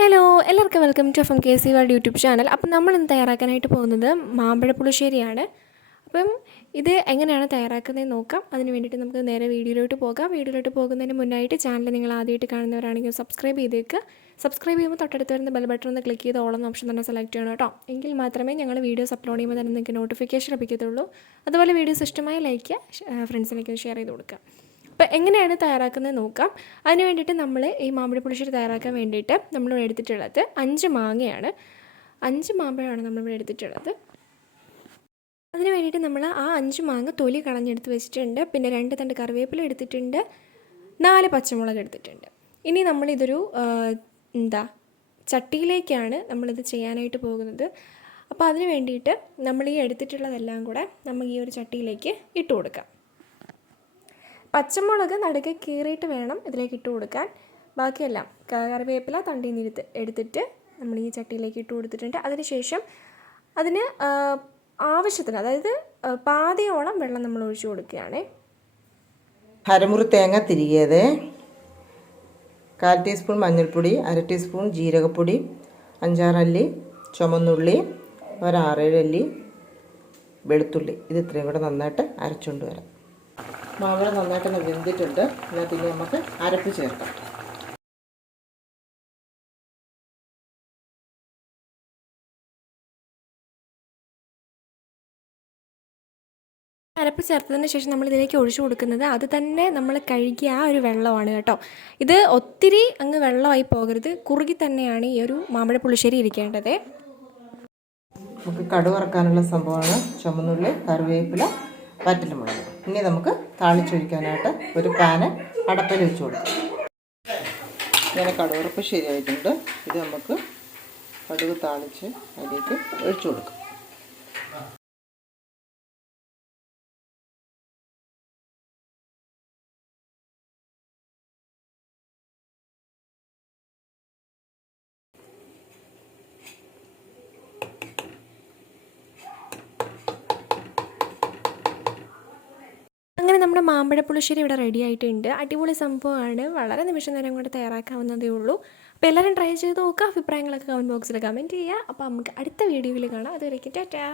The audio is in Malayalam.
ഹലോ എല്ലാവർക്കും welcome to FMKC world YouTube channel. അപ്പം നമ്മൾ ഇന്ന് തയ്യാറാക്കാനായിട്ട് പോകുന്നത് മാമ്പഴ പുളിശ്ശേരിയാണ്. അപ്പം ഇത് എങ്ങനെയാണ് തയ്യാറാക്കുന്നതെന്ന് നോക്കാം. അതിന് വേണ്ടിയിട്ട് നമുക്ക് നേരെ വീഡിയോയിലോട്ട് പോകാം. വീഡിയോയിലോട്ട് പോകുന്നതിന് മുന്നായിട്ട് ചാനൽ നിങ്ങൾ ആദ്യമായിട്ട് കാണുന്നവരാണെങ്കിൽ സബ്സ്ക്രൈബ് ചെയ്തേക്കുക. സബ്സ്ക്രൈബ് ചെയ്യുമ്പോൾ തൊട്ടടുത്ത് വരുന്ന ബെൽ ബട്ടൺ ഒന്ന് ക്ലിക്ക് ചെയ്ത് ഓളെന്ന ഓപ്ഷൻ തന്നെ സെലക്ട് ചെയ്യണം കേട്ടോ. എങ്കിൽ മാത്രമേ ഞങ്ങൾ വീഡിയോസ് അപ്ലോഡ് ചെയ്യുമ്പോൾ തന്നെ നിങ്ങൾക്ക് നോട്ടിഫിക്കേഷൻ ലഭിക്കത്തുള്ളൂ. അതുപോലെ വീഡിയോസ് ഇഷ്ടമായി ലൈക്ക് ചെയ്യുക, ഫ്രണ്ട്സിനൊക്കെ ഷെയർ ചെയ്ത് കൊടുക്കുക. അപ്പോൾ എങ്ങനെയാണ് തയ്യാറാക്കുന്നത് നോക്കാം. അതിന് വേണ്ടിയിട്ട് നമ്മൾ ഈ മാമ്പഴ പുളിശ്ശേരി തയ്യാറാക്കാൻ വേണ്ടിയിട്ട് നമ്മളിവിടെ എടുത്തിട്ടുള്ളത് 5 മാങ്ങയാണ്. 5 മാമ്പഴമാണ് നമ്മളിവിടെ എടുത്തിട്ടുള്ളത്. അതിന് വേണ്ടിയിട്ട് നമ്മൾ ആ 5 മാങ്ങ തൊലി കളഞ്ഞെടുത്ത് വെച്ചിട്ടുണ്ട്. പിന്നെ 2 തണ്ട് കറിവേപ്പില എടുത്തിട്ടുണ്ട്, 4 പച്ചമുളക് എടുത്തിട്ടുണ്ട്. ഇനി നമ്മളിതൊരു ചട്ടിയിലേക്കാണ് നമ്മളിത് ചെയ്യാനായിട്ട് പോകുന്നത്. അപ്പോൾ അതിന് വേണ്ടിയിട്ട് നമ്മൾ ഈ എടുത്തിട്ടുള്ളതെല്ലാം കൂടെ നമ്മൾ ഈ ഒരു ചട്ടിയിലേക്ക് ഇട്ട് കൊടുക്കാം. പച്ചമുളക് നടുക്കെ കീറിയിട്ട് വേണം ഇതിലേക്ക് ഇട്ട് കൊടുക്കാൻ. ബാക്കിയെല്ലാം കറിവേപ്പില തണ്ടിൽ നിന്ന് എടുത്തിട്ട് നമ്മൾ ഈ ചട്ടിയിലേക്ക് ഇട്ട് കൊടുത്തിട്ടുണ്ട്. അതിനുശേഷം അതിന് ആവശ്യത്തിന്, അതായത് പാതിയോളം വെള്ളം നമ്മൾ ഒഴിച്ചു കൊടുക്കുകയാണ്. അരമുറി തേങ്ങ തിരികിയത്, 1/4 ടീസ്പൂൺ മഞ്ഞൾപ്പൊടി, 1/2 ടീസ്പൂൺ ജീരകപ്പൊടി, 5-6 അല്ലി ചുമന്നുള്ളി, 6-7 അല്ലി വെളുത്തുള്ളി. ഇത് ഇത്രയും കൂടെ നന്നായിട്ട് അരച്ചുകൊണ്ട് വരാം. മാമ്പഴം നന്നായിട്ട് വെന്തിട്ടുണ്ട്. അതിനകത്ത് ഇനി നമുക്ക് അരപ്പ് ചേർക്കാം. അരപ്പ് ചേർത്തതിന് ശേഷം നമ്മൾ ഇതിലേക്ക് ഒഴിച്ചു കൊടുക്കുന്നത് അത് തന്നെ നമ്മൾ കഴുകിയ ആ ഒരു വെള്ളമാണ് കേട്ടോ. ഇത് ഒത്തിരി അങ്ങ് വെള്ളമായി പോകരുത്, കുറുകി തന്നെയാണ് ഈ ഒരു മാമ്പഴ പുളിശ്ശേരി ഇരിക്കേണ്ടത്. നമുക്ക് കടുക് വറക്കാനുള്ള സംഭവമാണ് ചുമന്നുള്ളി, കറിവേപ്പില, വറ്റൽമുളക്. ഇനി നമുക്ക് താളിച്ചൊഴിക്കാനായിട്ട് ഒരു പാന് അടപ്പിൽ വെച്ച് കൊടുക്കാം. ഇങ്ങനെ കടുക് വറപ്പ് ശരിയായിട്ടുണ്ട്. ഇത് നമുക്ക് കടുക് താളിച്ച് അതിലേക്ക് ഒഴിച്ചു കൊടുക്കാം. അങ്ങനെ നമ്മുടെ മാമ്പഴ പുളിശ്ശേരി ഇവിടെ റെഡി ആയിട്ടുണ്ട്. അടിപൊളി സംഭവമാണ്. വളരെ നിമിഷ നേരം കൊണ്ട് തയ്യാറാക്കാവുന്നതേ ഉള്ളൂ. അപ്പോൾ എല്ലാവരും ട്രൈ ചെയ്ത് നോക്കുക. അഭിപ്രായങ്ങളൊക്കെ കമൻറ്റ് ബോക്സിൽ കമൻറ്റ് ചെയ്യുക. അപ്പോൾ നമുക്ക് അടുത്ത വീഡിയോയിൽ കാണാം. അതുവരേക്കും ടാറ്റാ.